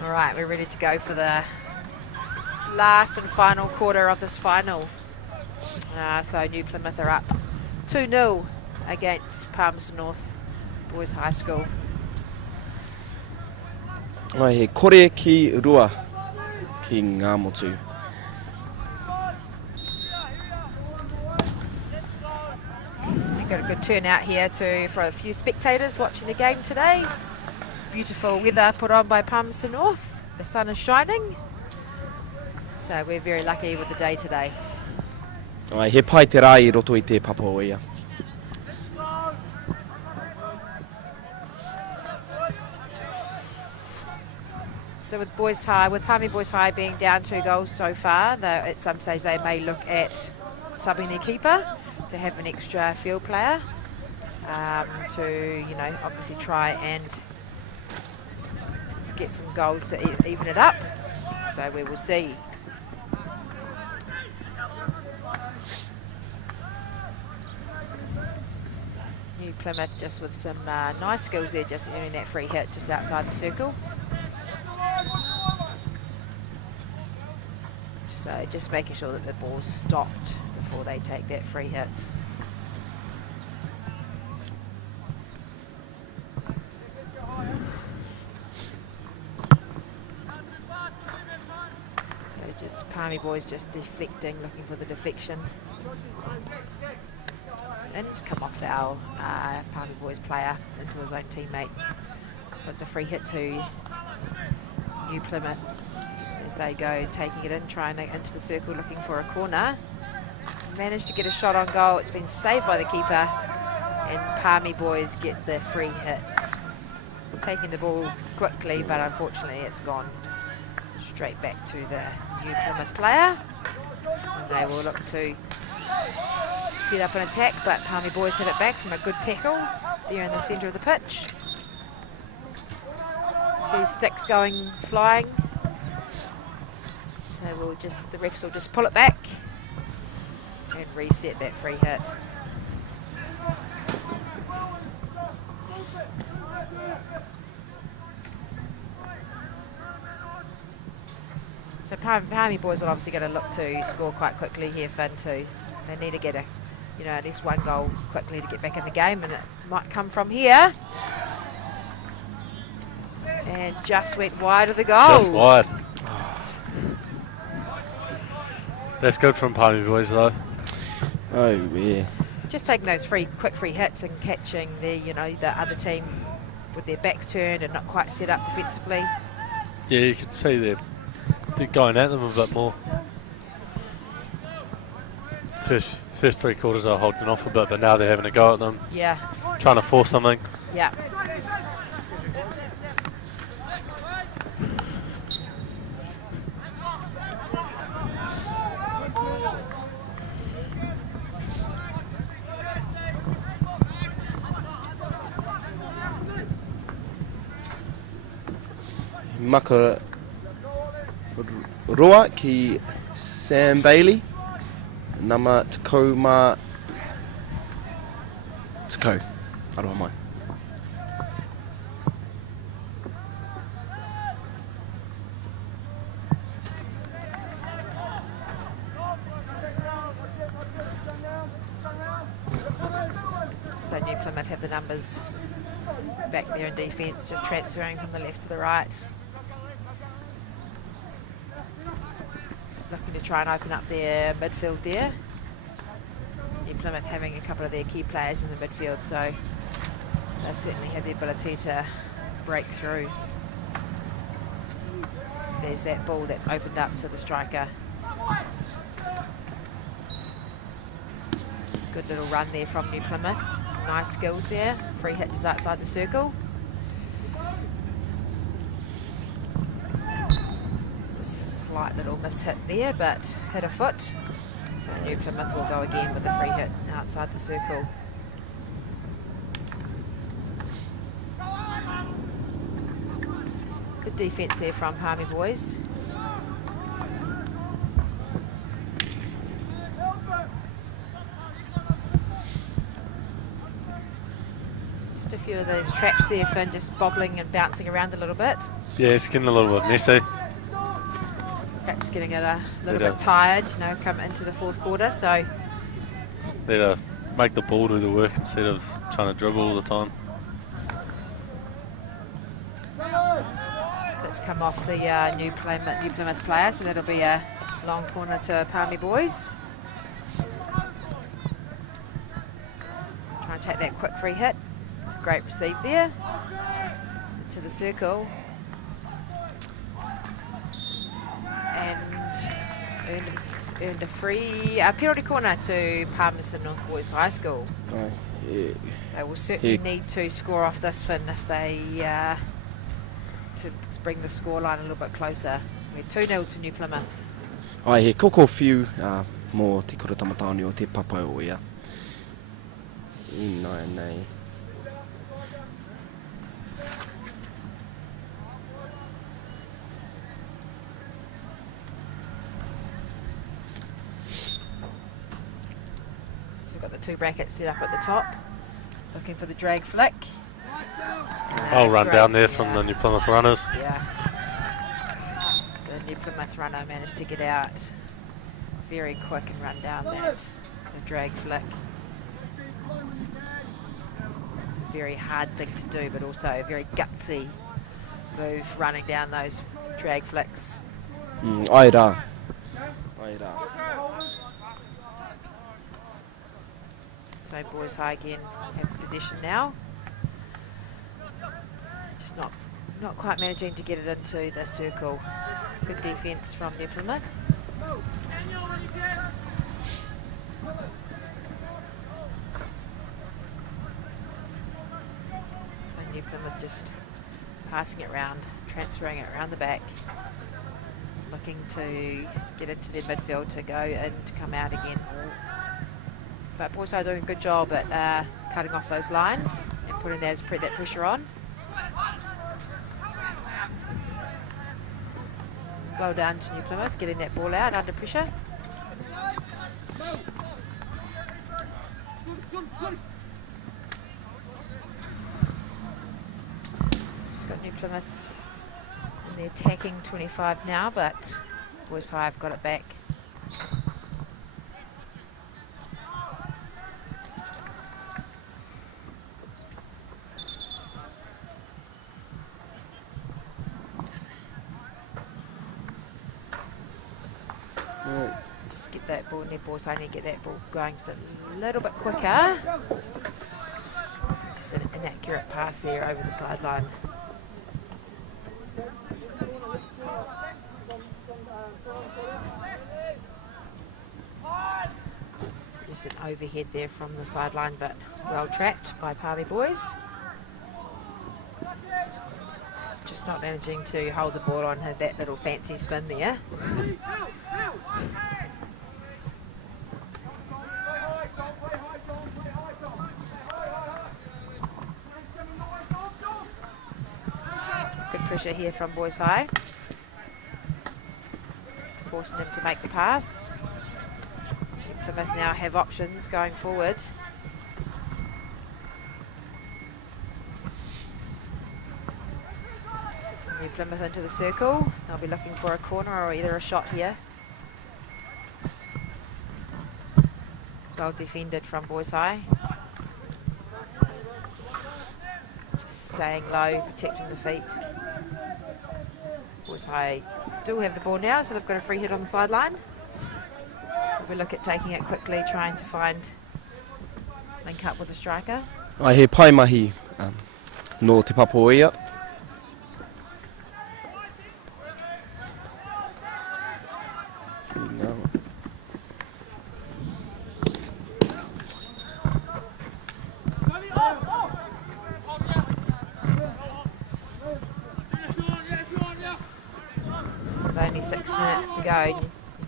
All right, we're ready to go for the last and final quarter of this final. So New Plymouth are up 2-0 against Palmerston North Boys High School. Ai he kore ki rua ki ngā motu. We've got a good turnout here for a few spectators watching the game today. Beautiful weather put on by Palmerston North. The sun is shining. So we're very lucky with the day today. Ai he pai te rā I roto I te papoea. So with Boys High, with Palmy Boys High being down 2 goals so far, though at some stage they may look at subbing their keeper to have an extra field player to, you know, obviously try and get some goals to even it up. So we will see. New Plymouth just with some nice skills there, just earning that free hit just outside the circle. So just making sure that the ball's stopped before they take that free hit. So just Palmy boys just deflecting, looking for the deflection. And it's come off our Palmy boys player into his own teammate. So it's a free hit to New Plymouth as they go taking it in, trying to into the circle, looking for a corner. Managed to get a shot on goal. It's been saved by the keeper, and Palmy boys get the free hit. Taking the ball quickly, but unfortunately it's gone straight back to the New Plymouth player. And they will look to set up an attack, but Palmy boys have it back from a good tackle there in the centre of the pitch. A few sticks going flying. So the refs will just pull it back and reset that free hit. So Palmy boys are obviously going to look to score quite quickly here, Finn, too. They need to get at least one goal quickly to get back in the game, and it might come from here. And just went wide of the goal. Just wide. That's good from Palmy boys, though. Oh, yeah. Just taking those quick free hits and catching the other team with their backs turned and not quite set up defensively. Yeah, you can see they're going at them a bit more. First 3 quarters they were holding off a bit, but now they're having a go at them. Yeah. Trying to force something. Yeah. Maka roa ki Sam Bailey. Nama Tako ma Tako. Aroa mai. So New Plymouth have the numbers back there in defence, just transferring from the left to the right. Looking to try and open up their midfield there. New Plymouth having a couple of their key players in the midfield, so they certainly have the ability to break through. There's that ball that's opened up to the striker. Good little run there from New Plymouth. Some nice skills there. Free hit just outside the circle. It's a slight little miss hit there, but hit a foot. So New Plymouth will go again with a free hit outside the circle. Good defence there from Palmy boys. Just a few of those traps there, Finn, just bobbling and bouncing around a little bit. Yeah, it's getting a little bit messy. Perhaps getting it a little bit tired, come into the fourth quarter, so... Need to make the ball do the work instead of trying to dribble all the time. So let's come off the New Plymouth player, so that'll be a long corner to Palmy boys. Try and take that quick free hit. It's a great receive there. Into the circle. And earned a free penalty corner to Palmerston North Boys High School. Oh, yeah. They will certainly need to score off this, Finn, if they to bring the scoreline a little bit closer. We're 2-0 to New Plymouth. Ai, he koko whiu mō te kura tamatani o te papa o ia. Ina nei. So we've got the 2 brackets set up at the top. Looking for the drag flick. I'll run down there from the New Plymouth runners. Yeah. The New Plymouth runner managed to get out very quick and run down the drag flick. It's a very hard thing to do, but also a very gutsy move, running down those drag flicks. Ai rā. Ai rā. So Boys High again have the possession now. Just not quite managing to get it into the circle. Good defence from New Plymouth. So New Plymouth just passing it round, transferring it around the back, looking to get into their midfield to go in to come out again. But Boys High doing a good job at cutting off those lines and putting that pressure on. Well done to New Plymouth, getting that ball out under pressure. Plymouth in the attacking 25 now, but Boys High have got it back. Just get that ball near Boys High, need to get that ball going just a little bit quicker. Just an inaccurate pass there over the sideline. So just an overhead there from the sideline, but well trapped by Palmy boys. Just not managing to hold the ball on, had that little fancy spin there. Good pressure here from Boys High, forcing them to make the pass. Plymouth now have options going forward. New Plymouth into the circle. They'll be looking for a corner or either a shot here. Well defended from Boys High. Just staying low, protecting the feet. Boys High still have the ball now, so they've got a free hit on the sideline. We look at taking it quickly, trying to link up with the striker. Ai he pai mahi no te papo ia. So with only 6 minutes to go,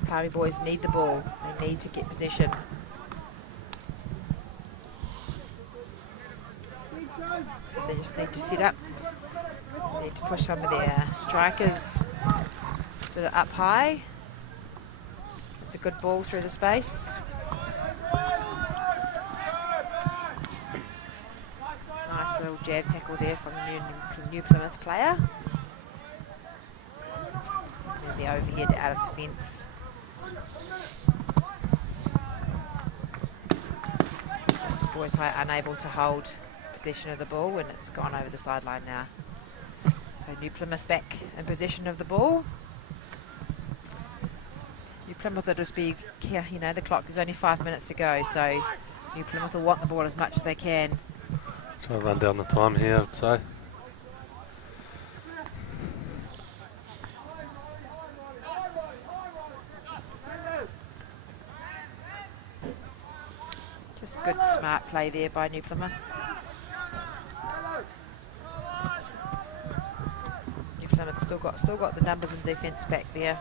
Palmy boys need the ball. They need to get possession. So they just need to set up. They need to push some of their strikers sort of up high. It's a good ball through the space. Nice little jab tackle there from the New Plymouth player. And the overhead out of defence. Just Boys High unable to hold possession of the ball, and it's gone over the sideline now. So New Plymouth back in possession of the ball. New Plymouth will just be, you know, the clock, there's only 5 minutes to go, so New Plymouth will want the ball as much as they can. Try to run down the time here, I'd say. Just good, smart play there by New Plymouth. New Plymouth still got the numbers and defence back there.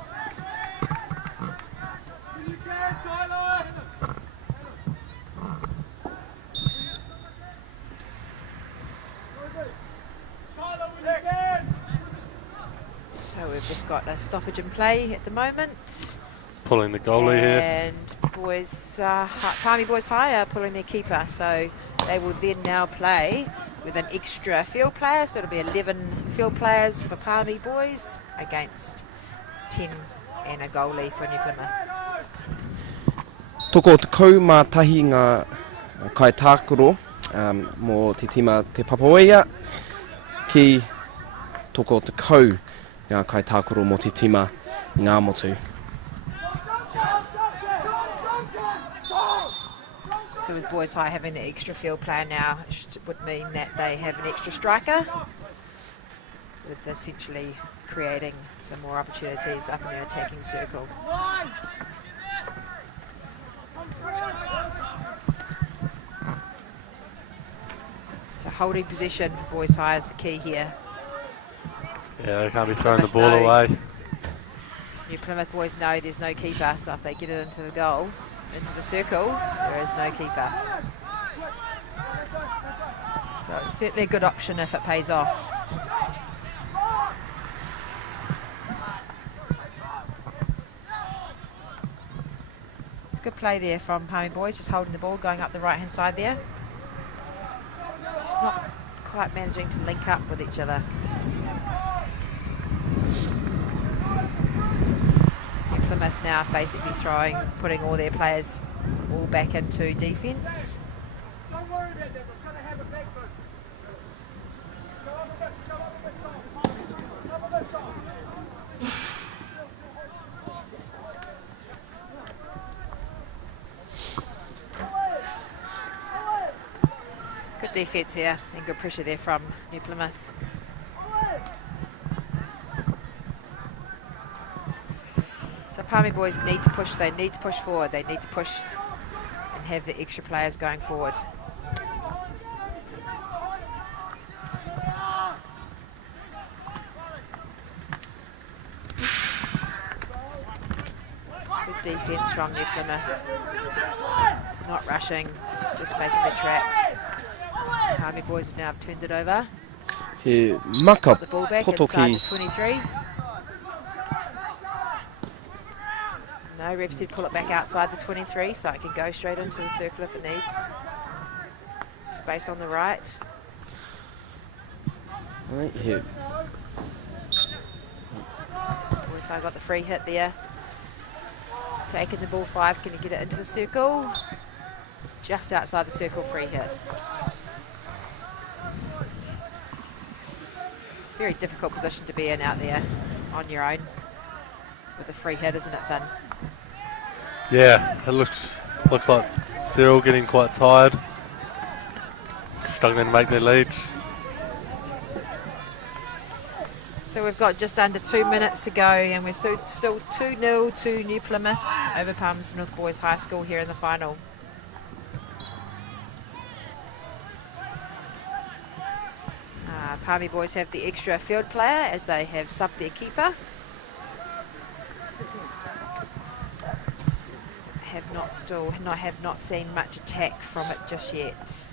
So we've just got a stoppage in play at the moment. Pulling the goalie here. And Palmy Boys High are pulling their keeper, so they will then now play with an extra field player, so it'll be 11 field players for Palmy Boys against 10 and a goalie for New Plymouth. Toko te kau mā tahi ngā kai tākuro mō te tima te Papoea ki toko te kau ngā kai tākuro mō te tima ngā motu. So with Boys High having the extra field player now, it would mean that they have an extra striker, with essentially creating some more opportunities up in their attacking circle. So holding possession for Boys High is the key here. Yeah, they can't be throwing the ball away. New Plymouth boys know there's no keeper, so if they get it into the goal, into the circle, there is no keeper. So it's certainly a good option if it pays off. It's a good play there from Palmy boys, just holding the ball, going up the right-hand side there. Just not quite managing to link up with each other. Plymouth now basically putting all their players all back into defence. Good defence here and good pressure there from New Plymouth. So Palmy boys need to push, they need to push forward, they need to push and have the extra players going forward. Good defence from New Plymouth. Not rushing, just making the trap. Palmy boys now have turned it over. He maka Got the ball back inside the potoki 23. No, ref said pull it back outside the 23 so it can go straight into the circle if it needs. Space on the right. right here. So I got the free hit there. Taking the ball 5, can you get it into the circle? Just outside the circle, free hit. Very difficult position to be in out there on your own with a free hit, isn't it, Finn? Yeah, it looks like they're all getting quite tired, struggling to make their leads. So we've got just under 2 minutes to go and we're still 2-0 to New Plymouth over Palmerston North Boys High School here in the final. Palmy boys have the extra field player as they have subbed their keeper. Have not seen much attack from it just yet.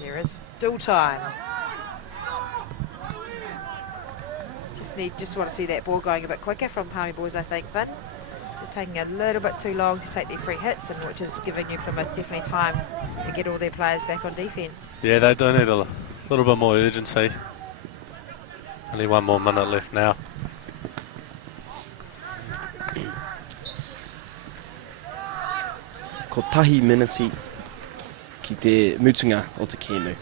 There is still time. Just want to see that ball going a bit quicker from Palmy boys, I think, Finn. Just taking a little bit too long to take their free hits, and which is giving New Plymouth definitely time to get all their players back on defence. Yeah, they do need a little bit more urgency. Only 1 more minute left now. Ko tahi miniti ki te mutunga o te kēmu.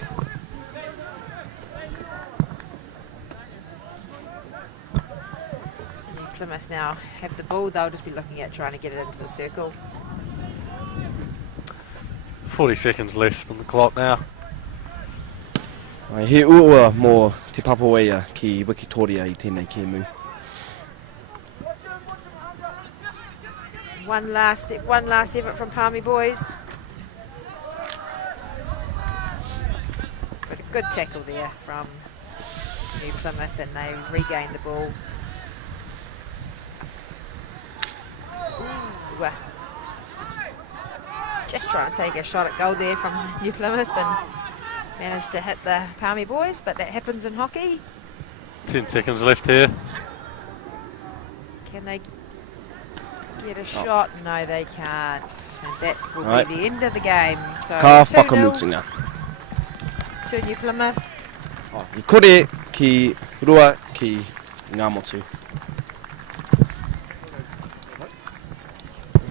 Plymouth now have the ball, they'll just be looking at trying to get it into the circle. 40 seconds left on the clock now. Ai, he ua mō te papoea ki Wikitoria I tēnei kēmu. One last effort from Palmy boys. But a good tackle there from New Plymouth and they regain the ball. Ooh. Just trying to take a shot at goal there from New Plymouth and managed to hit the Palmy boys, but that happens in hockey. 10 seconds left here. Can they get a shot? No, they can't. And that will Right. be the end of the game. So Ka 2-0 whakamutunga. to New Plymouth. Oh, I kore ki rua ki ngā motu.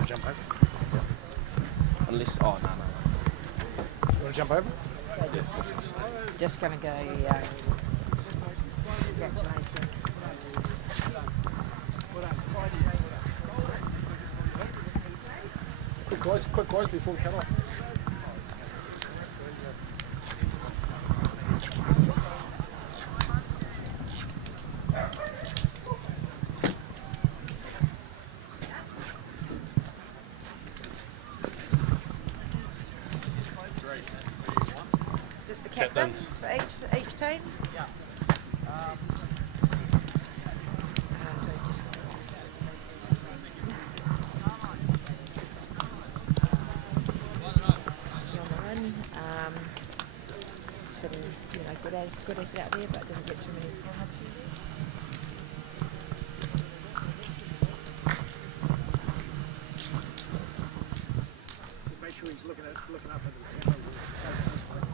Jump over. Unless, oh, no. You want to jump over? Just going to go. Congratulations. Quick guys before we cut off. Just the captains for each team? Yeah. So just on the run. Sort of, good effort out there, but didn't get too many score opportunities. Just make sure he's looking up at the camera.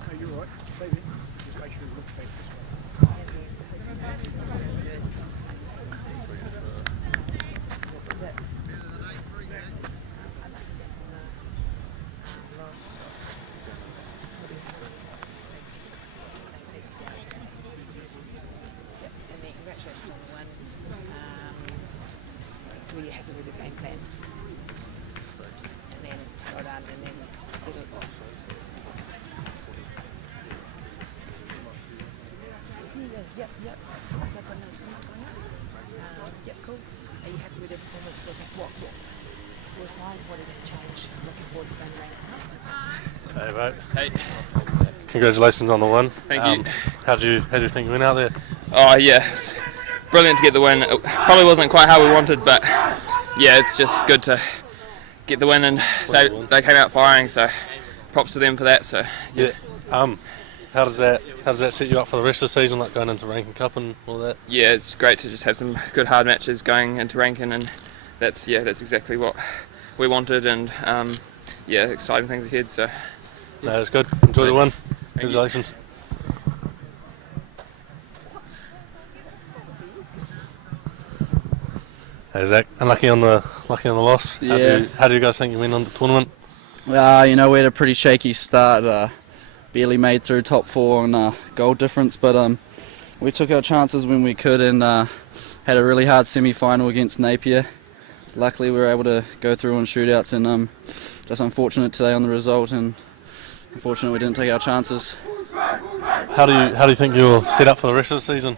No, you're right. Stay there. Just make sure he's looking back this way. Is it? And then congratulations on the win. Were you happy with the game plan? And then well done, and then was it Yep. Looks like another tournament going on. Yep, cool. Are you happy with the performance? What your side? What did it change? Looking forward to going around. Hey, mate. Hey. Congratulations on the win. Thank you. How'd you think you went out there? Oh yeah, it's brilliant to get the win. It probably wasn't quite how we wanted, but yeah, it's just good to get the win, and they came out firing, so props to them for that. So Yeah. How does that set you up for the rest of the season, like going into Rankin Cup and all that? yeah, it's great to just have some good hard matches going into Rankin, and that's exactly what we wanted, and yeah, exciting things ahead. So No, it's good. Enjoy the win. Thank you. Congratulations. Hey Zach, unlucky on the loss. Yeah. How do you guys think you went on the tournament? We had a pretty shaky start. Barely made through top 4 on goal difference, but we took our chances when we could, and had a really hard semi-final against Napier. Luckily, we were able to go through on shootouts, and just unfortunate today on the result, and unfortunate we didn't take our chances. How do you think you'll set up for the rest of the season?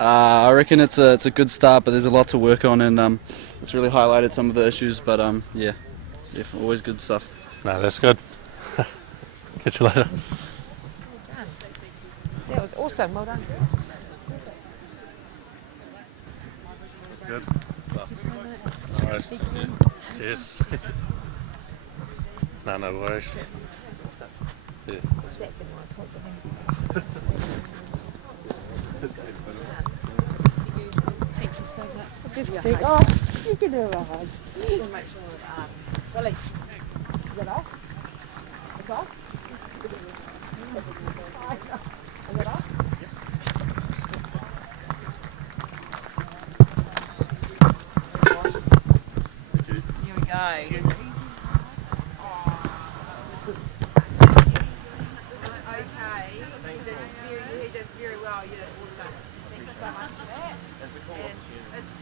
I reckon it's a good start, but there's a lot to work on, and it's really highlighted some of the issues. But yeah, always good stuff. No, that's good. Catch you later. Well done. That was awesome. Well done. Good. All right. Cheers. No worries. Yeah. Exactly what I told them. Thank you so much. Oh, you can do a hug. Make sure that, Willie, is that off? It's off? Is it off? Here we go. Okay, he did very well. Yeah, awesome. Thank you so much for that. And it's